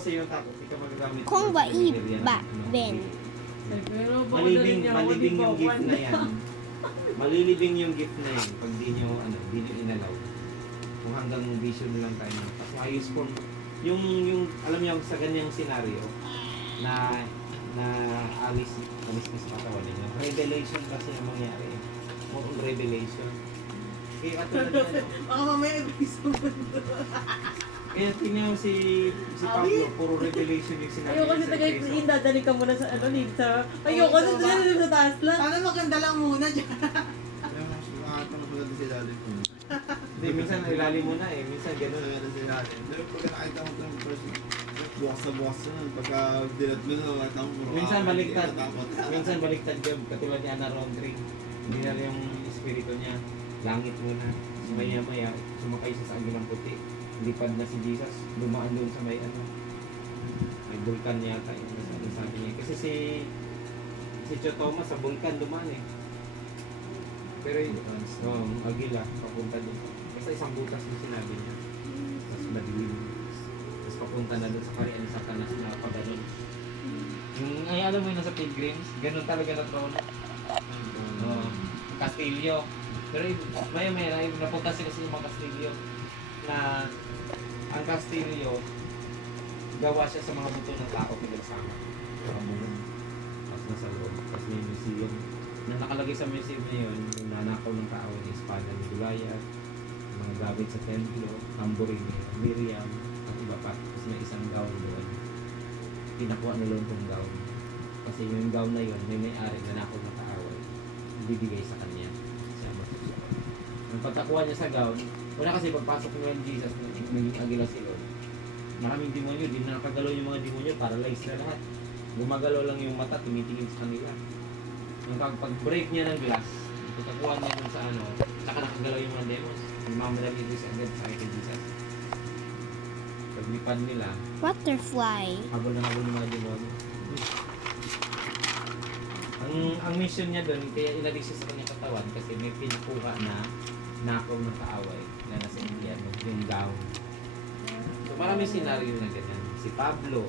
Kasi yung tapos, ikaw magagamit. Kung ba iba, Ben. Malilibing yung gift na yan. Malilibing yung gift na yan pag di nyo inalaw. Kung hanggang vision lang tayo. Tapos ayos po. Yung, alam niyo, sa ganyang senaryo, na alis na sa katawan ninyo. Revelation kasi ang mangyari. More revelation. Kaya katulad yan. Baka mamaya episode. Kaya tingnan mo si Pablo, puro revelation yung sinabi Ayoko kasi sa tagay Efeso. dadali ka muna sa sa ayoko kasi dadali sa taas lang. Sana maganda lang muna dyan. Maganda si Daddy po. Hindi, minsan ilalim mo na eh. Minsan gano'n. Maganda si Daddy. Pero pagka nakita mo ito ng person, bukas na nun. Pagka dilat mo na, nakita mo puro Minsan baliktad. natakot. Minsan baliktad yun. Katulad niya na Roundtree. Hindi na rin yung espiritu niya. Langit muna. Maya-maya, sumakay siya sa agilang puti. Lipad na si Jesus. Dumaan doon sa may may vulkan yata. Yung sabi niya. Kasi si Tio Thomas sa vulkan dumaan eh. Pero yung agila, papunta doon. Basta isang butas yung sinabi niya. Tapos madilim. Tapos papunta na doon sa karian sa kanas na pagano'n. Ay, alam mo yun nasa Pilgrims, ganun talaga na throne. Castillo. Pero maya-maya, napunta sila sa mga Castillo na ang Castillo gawa siya sa mga buto ng tao pinagsama. Tapos nasa loob. Tapos may museum. Na nakalagay sa museum na yun, yung nanakaw ng tao, yung espada ni Goliath, mga gamit sa templo, tamborin ni Miriam, at iba pa. Tapos may isang gown doon. Pinakuha nila yung gown. Kasi yung gown na yun, may may-ari nanakaw ng tao, bibigay sa kanya. Nung pagkakuha niya sa gown, una kasi pagpasok niya ng Jesus, naging agila si Lord. Maraming demonyo, di na nakagalaw yung mga demonyo, paralyzed na lahat. Gumagalaw lang yung mata, tumitingin sa kanila. Nung pag-break niya ng glass, pagkakuha niya dun sa saka nakagalaw yung mga demons. Nagmamadali dito sa agad sa kay Jesus. Paglipad nila, Butterfly. habol na habol yung mga demonyo. Ang mission niya doon, kaya ilalig siya sa kanyang katawan kasi may pinakuha na nakaw ng kaaway na nasa Indian, yung gown. So maraming senaryo na ganyan. Si Pablo,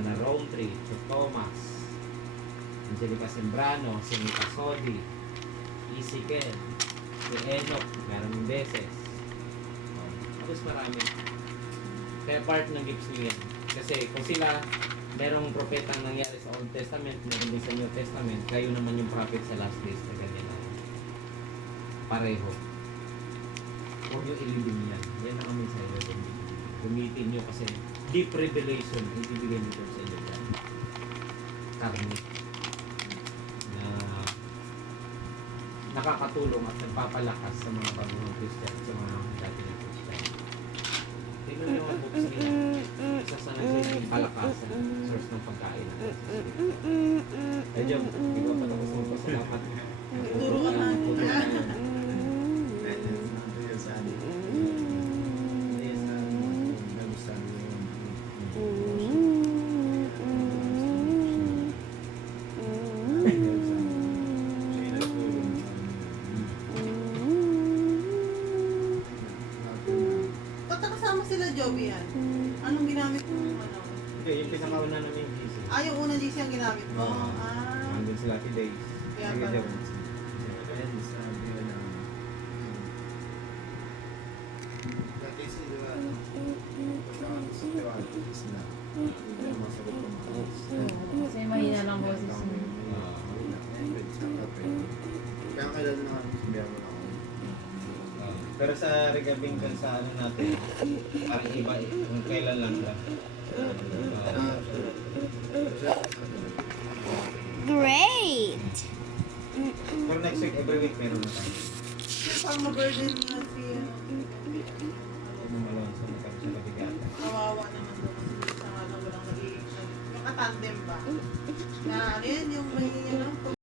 Ana Roundtree, si Thomas, Angelica Sembrano, si Mika Sodi, Ezekiel, si Enoch, maraming beses. Tapos marami. Kaya part ng gifts niyo yan. Kasi kung sila, merong propetang nangyari sa Old Testament, meron din sa New Testament, kayo naman yung prophet sa last days na ganyan na. Pareho. Huwag nyo ilibing yan. Yan ang kami sa inyo. Gamitin nyo kasi deep revelation ang ibibigay nyo sa inyo yan. Karne. Na nakakatulong at nagpapalakas sa mga bagong Christian, sa mga dati na Christian. Tingnan nyo ang books nila. Isa sa nagsilbing palakasan, source ng pagkain natin. Medyo, hindi ko pa tapos magpasalamat. Turo ka na. Ba't nakasama sila Joby yan? Anong ginamit mo? Hindi, yung pinakauna namin yung GC. Yung unang GC ang ginamit mo? Nandun sila si Days. Kaya Sige, pala. Jones. Dati sila, pagkakaroon sa tiwala, sila. Hindi ang masagot ng mga Kasi mahina lang boses niya. Kaya kailan na sabihan mo na ako. Pero sa regarding dun sa ano natin, parang iba eh. Kung kailan lang siya. Great. Pero next week, every week meron na tayo. Parang ma-burden na si Kung Alonso, magkaroon siya kabigatan. kawawa naman doon kasi sa nga lang walang naging makatandem ba? Na ano yun yung may